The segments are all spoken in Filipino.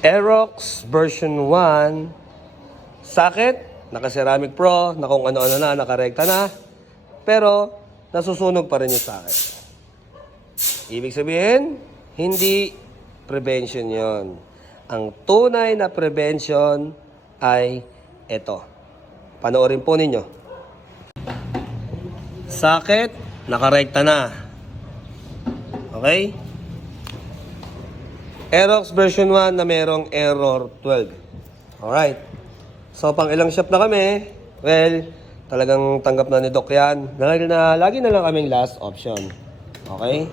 Aerox version 1. Sakit, naka-ceramic pro, na kung ano-ano na, nakarekta na. Pero, nasusunog pa rin yung sakit. Ibig sabihin, hindi prevention yon. Ang tunay na prevention ay ito. Panoorin po ninyo. Sakit, nakarekta na. Okay? Aerox version 1 na merong error 12. Alright. So, pang ilang shop na kami. Well, talagang tanggap na ni Doc yan. Lagi na lang kaming last option. Okay?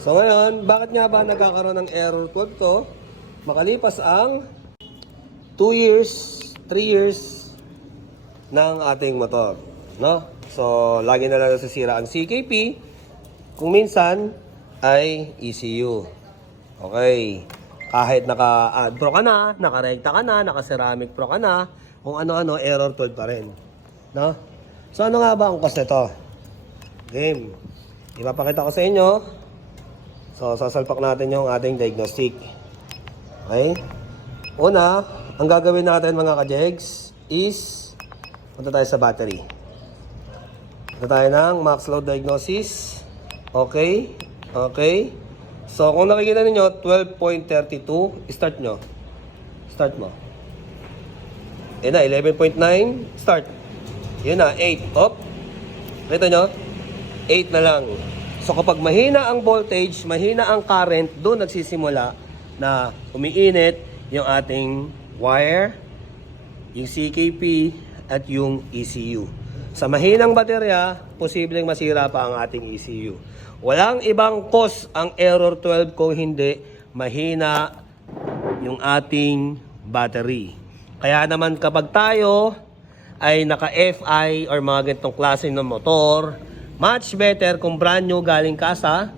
So, ngayon, bakit nga ba nagkakaroon ng error 12 to? Makalipas ang 2 years, 3 years ng ating motor. No? So, lagi na lang nasisira ang CKP. Kung minsan, ay ECU. Okay. Kahit naka-add pro ka na, naka-rekta ka na, naka-ceramic pro ka na, kung ano-ano, error 12 pa rin. No? So, ano nga ba ang cause nito? Game. Ipapakita ko sa inyo. So, sasalpak natin yung ating diagnostic. Okay? Una, ang gagawin natin mga ka-jegs is punta tayo sa battery. Punta tayo ng max load diagnosis. Okay? Okay? So, kung nakikita ninyo, 12.32, start nyo. Start mo. Yan na, 11.9, start. Yan na, 8. Op. Kita nyo? 8 na lang. So, kapag mahina ang voltage, mahina ang current, doon nagsisimula na umiinit yung ating wire, yung CKP, at yung ECU. Sa mahinang baterya, posibleng masira pa ang ating ECU. Walang ibang cause ang error 12 kung hindi mahina yung ating battery. Kaya naman kapag tayo ay naka-FI or mga ganitong klase ng motor, much better kung brand new galing ka sa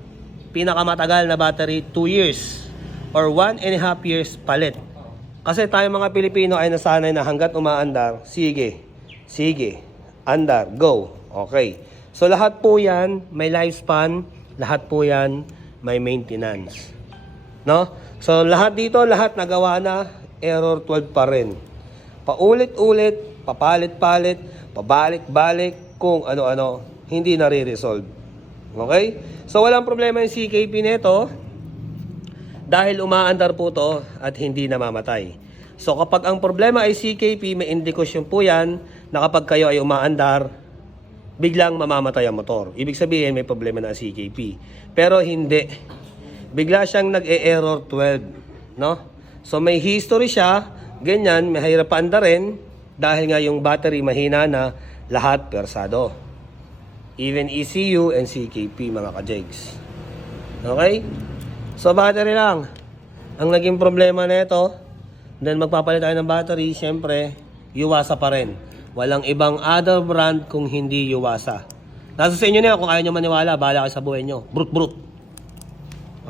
pinakamatagal na battery 2 years or 1.5 years palit. Kasi tayo mga Pilipino ay nasanay na hanggat umaandar, sige, andar, go. Okay. So lahat po yan may lifespan, lahat po yan may maintenance. No? So lahat dito, lahat nagawa na, error 12 pa rin. Paulit-ulit, papalit-palit, pabalik-balik, kung ano-ano, hindi nare-resolve. Okay? So walang problema yung CKP nito dahil umaandar po to at hindi namamatay. So kapag ang problema ay CKP, may indikasyon po yan na kapag kayo ay umaandar, biglang mamamatay ang motor. Ibig sabihin may problema na ang CKP. Pero hindi. Bigla siyang nag-e-error 12. No? So may history siya, ganyan, may hirap paandarin dahil nga yung battery mahina na, lahat persado. Even ECU and CKP mga ka-jegs. Okay? So battery lang. Ang naging problema na ito, then magpapalit tayo ng battery, syempre, Yuasa pa rin. Walang ibang other brand kung hindi Yuasa. Nasa sa inyo na yan, kung ayaw nyo maniwala, bahala kayo sa buhay nyo. Brut.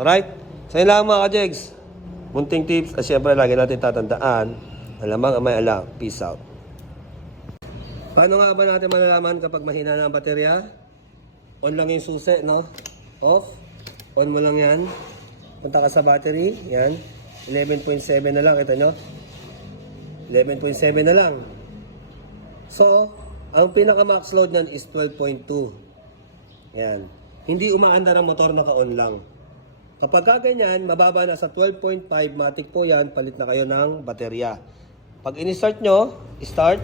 Alright? So yun lang mga ka-jegs. Munting tips, at syempre lagi natin tatandaan, malamang ang may alam. Peace out. Paano nga ba natin malalaman kapag mahina na ang baterya? On lang yung susi, no? Off. On mo lang yan. Punta ka sa battery. Yan. 11.7 na lang. Kita nyo? 11.7 na lang. So, ang pinaka-max load nan is 12.2. Yan. Hindi umaandar ang motor, naka-on lang. Kapag ganyan, mababa na sa 12.5, matik po yan, palit na kayo ng baterya. Pag in-start nyo, start,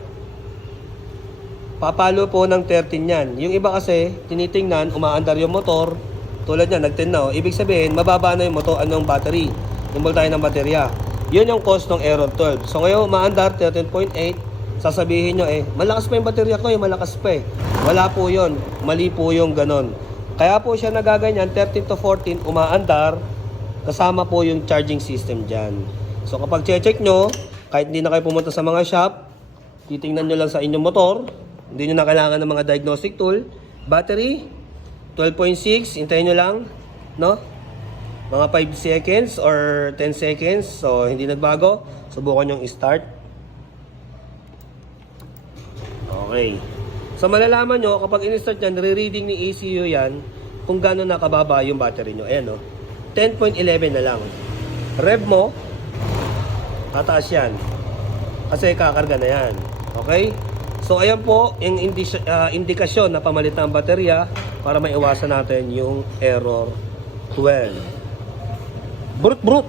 papalo po ng 13 yan. Yung iba kasi, tinitingnan, umaandar yung motor, tulad yan, nag-10 na. Ibig sabihin, mababa na yung motor, anong battery, yung voltahe ng baterya. Yun yung cause ng error 12. So ngayon, umaandar, 13.8, sasabihin nyo malakas pa yung baterya ko malakas pa Wala po yun. Mali po yung ganon. Kaya po siya nagaganyan, 13 to 14, umaandar, kasama po yung charging system dyan. So kapag check nyo, kahit hindi na kayo pumunta sa mga shop, titingnan nyo lang sa inyong motor, hindi nyo na kailangan ng mga diagnostic tool. Battery, 12.6, hintayin nyo lang, no? Mga 5 seconds or 10 seconds, so hindi nagbago. Subukan yung start. Okay. So malalaman nyo, kapag in-start yan, nare-reading ni ECU yan, kung gano'n nakababa yung battery nyo. Ayan, no? 10.11 na lang. Rev mo, tataas yan. Kasi kakarga na yan. Okay? So, ayan po yung indikasyon na pamalit ng baterya para maiwasan natin yung error 12. Brut!